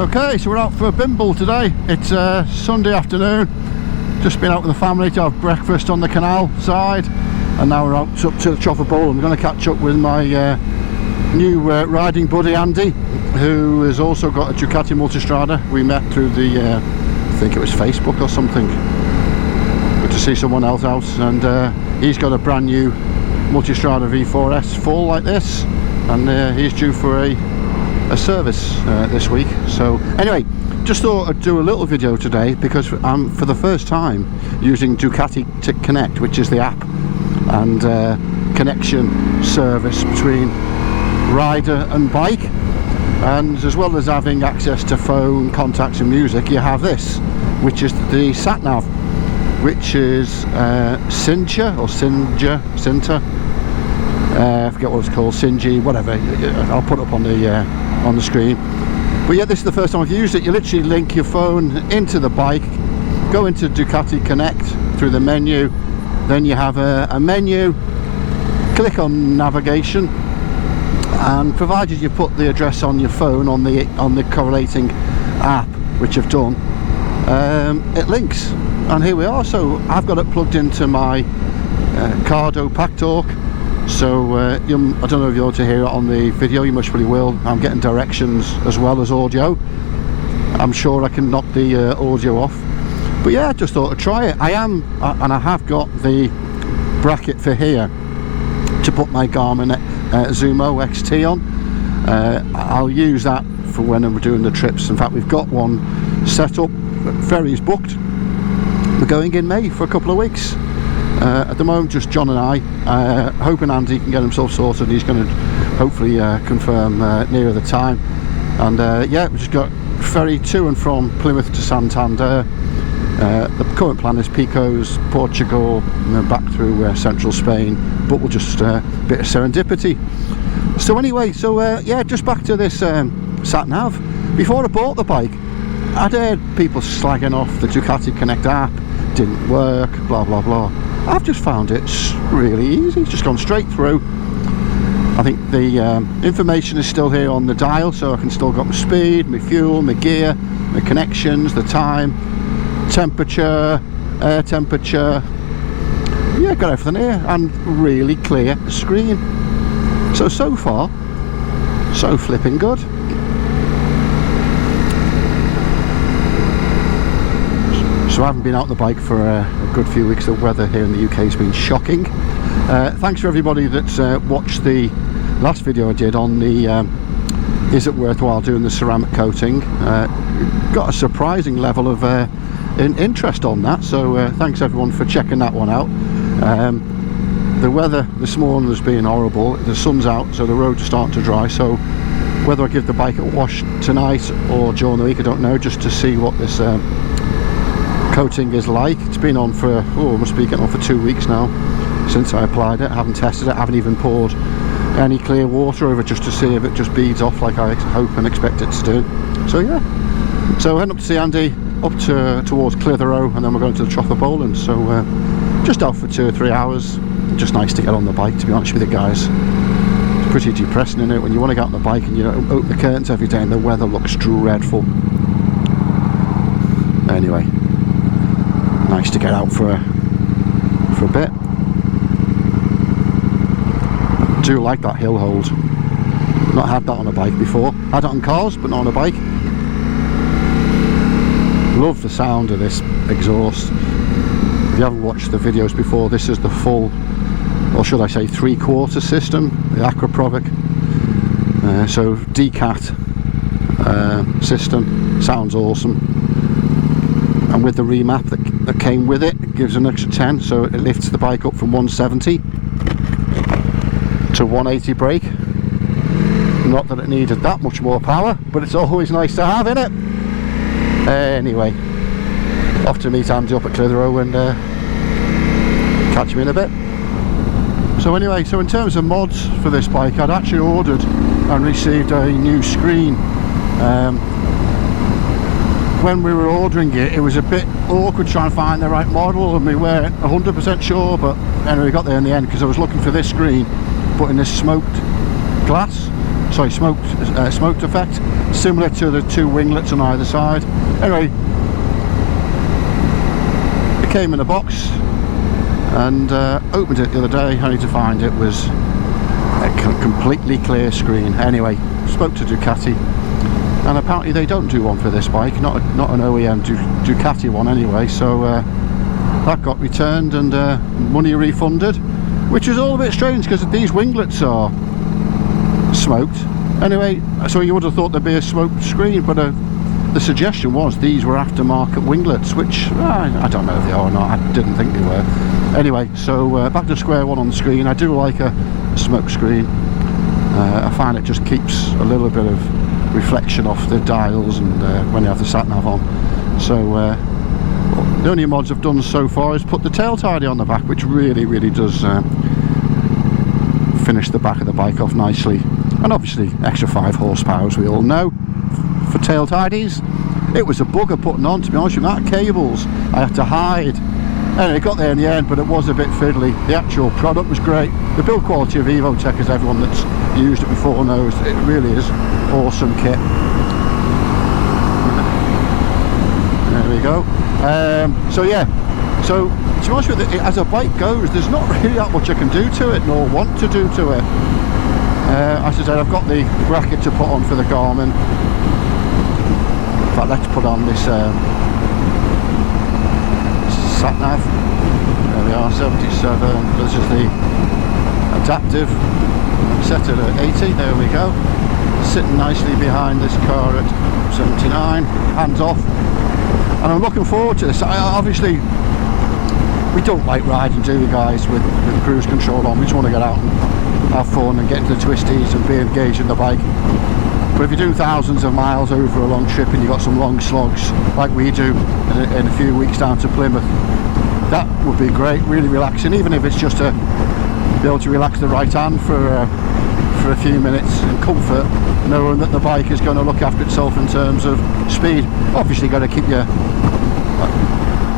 Okay, so we're out for a bimble today. It's Sunday afternoon. Just been out with the family to have breakfast on the canal side, and now we're out up to the Chopper Bowl. I'm going to catch up with my new riding buddy Andy, who has also got a Ducati Multistrada. We met through the I think it was Facebook or something, but to see someone else out, and he's got a brand new Multistrada V4S full like this, and he's due for a service this week. So anyway, just thought I'd do a little video today because I'm for the first time using Ducati Connect, which is the app and connection service between rider and bike. And as well as having access to phone, contacts and music, you have this, which is the sat-nav, which is Sygic or Cinta, I forget what it's called, Sygic, whatever. I'll put it up on the screen. But yeah, this is the first time I've used it. You literally link your phone into the bike, go into Ducati Connect through the menu, then you have a menu, click on navigation, and provided you put the address on your phone on the correlating app, which I've done, it links, and here we are. So I've got it plugged into my Cardo Pack Talk. So I don't know if you're able to hear it on the video. You most probably will. I'm getting directions as well as audio. I'm sure I can knock the audio off. But yeah, I just thought I'd try it. I have got the bracket for here to put my Garmin Zumo XT on. I'll use that for when I'm doing the trips. In fact, we've got one set up. Ferry's booked. We're going in May for a couple of weeks. At the moment, just John and I, hoping Andy can get himself sorted. He's going to hopefully confirm nearer the time. And yeah, we just got ferry to and from Plymouth to Santander. The current plan is Picos, Portugal, and then back through central Spain, but we'll just a bit of serendipity. So anyway, yeah, just back to this sat-nav. Before I bought the bike, I'd heard people slagging off the Ducati Connect app, didn't work, blah blah blah. I've just found it really easy. It's just gone straight through. I think the information is still here on the dial, so I can still got my speed, my fuel, my gear, my connections, the time, temperature, air temperature. Yeah, got everything here, and really clear screen. So far, so flipping good. So I haven't been out on the bike for a good few weeks. The weather here in the UK has been shocking. Thanks for everybody that's watched the last video I did on the is it worthwhile doing the ceramic coating. Got a surprising level of interest on that, so thanks everyone for checking that one out. The weather this morning has been horrible. The sun's out, so the roads are starting to dry, so whether I give the bike a wash tonight or during the week, I don't know, just to see what this coating is like. It's been on for, must be getting on for 2 weeks now since I applied it. I haven't tested it, I haven't even poured any clear water over it just to see if it just beads off like I hope and expect it to do. So yeah, so heading up to see Andy up towards Clitheroe, and then we're going to the Chopper Bowl, and so just out for 2 or 3 hours. Just nice to get on the bike, to be honest with you guys. It's pretty depressing, isn't it, when you want to get on the bike and you open the curtains every day and the weather looks dreadful. Anyway, nice to get out for a bit. Do like that hill hold. Not had that on a bike before. Had it on cars, but not on a bike. Love the sound of this exhaust. If you haven't watched the videos before, this is the full, or should I say 3/4 system, the Acroprovic. So Decat system. Sounds awesome. And with the remap that came with it, it gives an extra 10, so it lifts the bike up from 170 to 180 brake. Not that it needed that much more power, but it's always nice to have, innit? Anyway, off to meet Andy up at Clitheroe and catch me in a bit. So anyway, so in terms of mods for this bike, I'd actually ordered and received a new screen. When we were ordering it, it was a bit awkward trying to find the right model, and we weren't 100% sure, but anyway, we got there in the end because I was looking for this screen but in this smoked glass sorry, smoked effect, similar to the two winglets on either side. Anyway, it came in a box, and opened it the other day only to find it was a completely clear screen. Anyway, spoke to Ducati, and apparently they don't do one for this bike, not an OEM Ducati one anyway, so that got returned and money refunded, which is all a bit strange because these winglets are smoked. Anyway, so you would have thought there'd be a smoked screen, but the suggestion was these were aftermarket winglets, which I don't know if they are or not. I didn't think they were. Anyway, so back to square one on the screen. I do like a smoke screen. I find it just keeps a little bit of reflection off the dials and when you have the sat nav on. So the only mods I've done so far is put the tail tidy on the back, which really does finish the back of the bike off nicely. And obviously extra 5 horsepower, as we all know, for tail tidies. It was a bugger putting on, to be honest with you. That cables I had to hide. Anyway, it got there in the end, but it was a bit fiddly. The actual product was great. The build quality of Evotech, as everyone that's used it before knows, it really is awesome kit. There we go. So yeah, so to be honest with you, as a bike goes, there's not really that much I can do to it, nor want to do to it. As I said, I've got the bracket to put on for the Garmin. In fact, let's put on this sat nav. There we are, 77. This is the adaptive. Set it at 80. There we go. Sitting nicely behind this car at 79. Hands off. And I'm looking forward to this. Obviously, we don't like riding, do we, guys, with cruise control on. We just want to get out and have fun and get into the twisties and be engaged in the bike. But if you do thousands of miles over a long trip and you've got some long slogs like we do in a few weeks down to Plymouth, that would be great, really relaxing, even if it's just to be able to relax the right hand for a few minutes in comfort, knowing that the bike is going to look after itself in terms of speed. Obviously got to keep your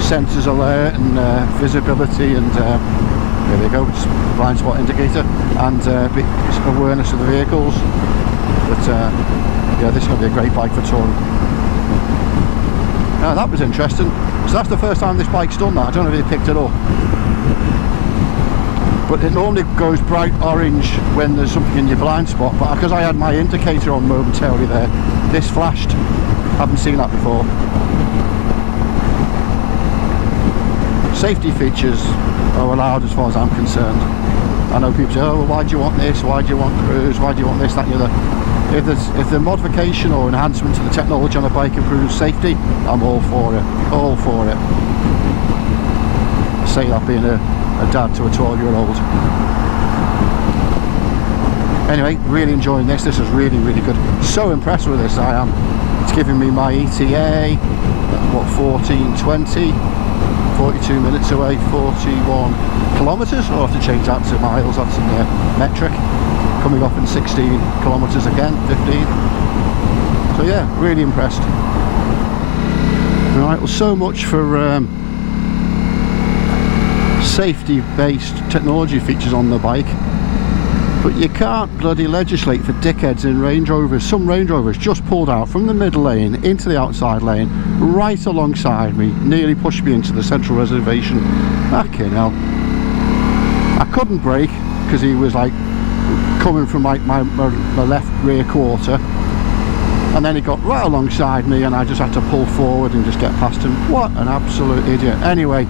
sensors alert and visibility and there we go, blind spot indicator, and awareness of the vehicles. But yeah, this is going to be a great bike for touring. Now that was interesting. So that's the first time this bike's done that. I don't know if you picked it up, but it normally goes bright orange when there's something in your blind spot, but because I had my indicator on momentarily there, this flashed. Haven't seen that before. Safety features are allowed as far as I'm concerned. I know people say, oh, well, why do you want this? Why do you want cruise? Why do you want this, that and the other? If the modification or enhancement to the technology on a bike improves safety, I'm all for it. All for it. I say that being a dad to a 12-year-old. Anyway, really enjoying this. This is really good. So impressed with this, I am. It's giving me my ETA, what, 14:20, 42 minutes away, 41 kilometres. I'll have to change that to miles, that's in the metric. Coming off in 16 kilometres again, 15. So yeah, really impressed. Right, well, so much for safety-based technology features on the bike. But you can't bloody legislate for dickheads in Range Rovers. Some Range Rovers just pulled out from the middle lane into the outside lane, right alongside me, nearly pushed me into the central reservation. Fucking hell. I couldn't brake because he was like coming from like my left rear quarter, and then he got right alongside me and I just had to pull forward and just get past him. What an absolute idiot. Anyway,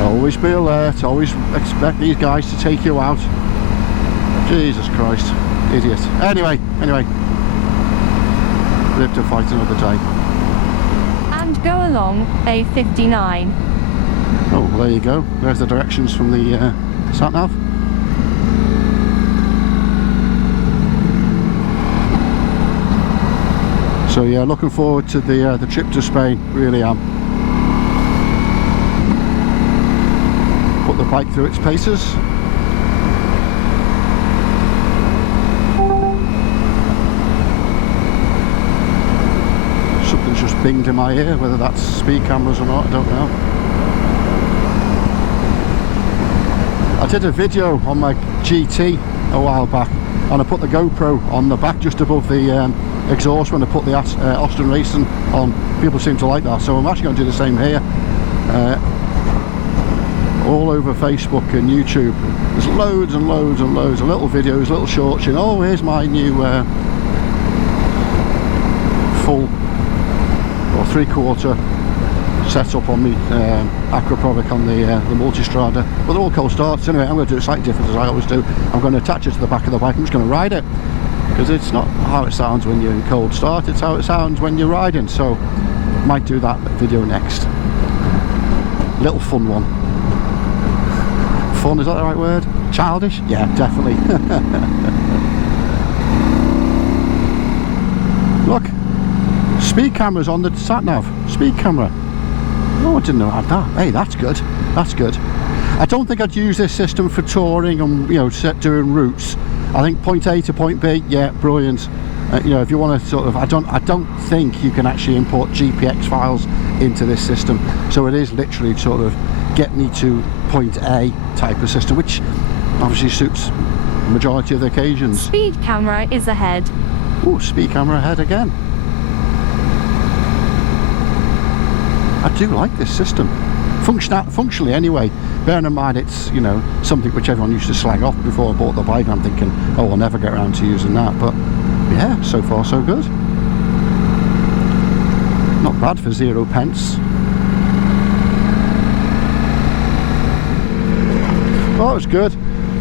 always be alert, always expect these guys to take you out. Jesus Christ, idiot. Anyway, live to fight another day. And go along, A59. Oh, well, there you go. There's the directions from the sat nav. So yeah, looking forward to the trip to Spain. Really am. Put the bike through its paces. Something's just binged in my ear, whether that's speed cameras or not, I don't know. I did a video on my GT a while back and I put the GoPro on the back just above the exhaust when I put the Austin Racing on. People seem to like that, so I'm actually going to do the same here. All over Facebook and YouTube, there's loads and loads and loads of little videos, little shorts, and oh, here's my new full or 3/4 setup on the Aquaprovic on the Multistrada, but they're all cold starts. Anyway, I'm going to do it slightly different as I always do. I'm going to attach it to the back of the bike. I'm just going to ride it, because it's not how it sounds when you're in cold start, it's how it sounds when you're riding. So might do that video next. Little fun one. Fun, is that the right word? Childish? Yeah, definitely. Look, speed cameras on the sat nav. Speed camera. Oh, I didn't know I had that. Hey, that's good. That's good. I don't think I'd use this system for touring and, you know, doing routes. I think point A to point B, yeah, brilliant. You know, if you want to sort of, I don't think you can actually import GPX files into this system. So it is literally sort of get me to point A type of system, which obviously suits the majority of the occasions. Speed camera is ahead. Oh, speed camera ahead again. I do like this system. Functionally anyway, bearing in mind it's, you know, something which everyone used to slag off before I bought the bike. I'm thinking, oh, I'll never get around to using that, but yeah, so far so good. Not bad for 0 pence. Oh, it was good.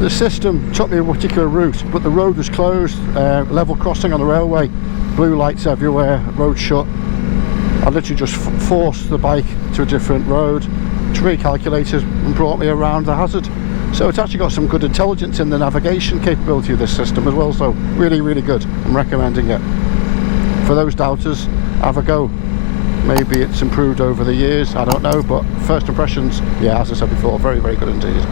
The system took me a particular route, but the road was closed, level crossing on the railway, blue lights everywhere, road shut. I literally just forced the bike to a different road, recalculated and brought me around the hazard. So it's actually got some good intelligence in the navigation capability of this system as well, so really, really good. I'm recommending it. For those doubters, have a go. Maybe it's improved over the years, I don't know, but first impressions, yeah, as I said before, very, very good indeed.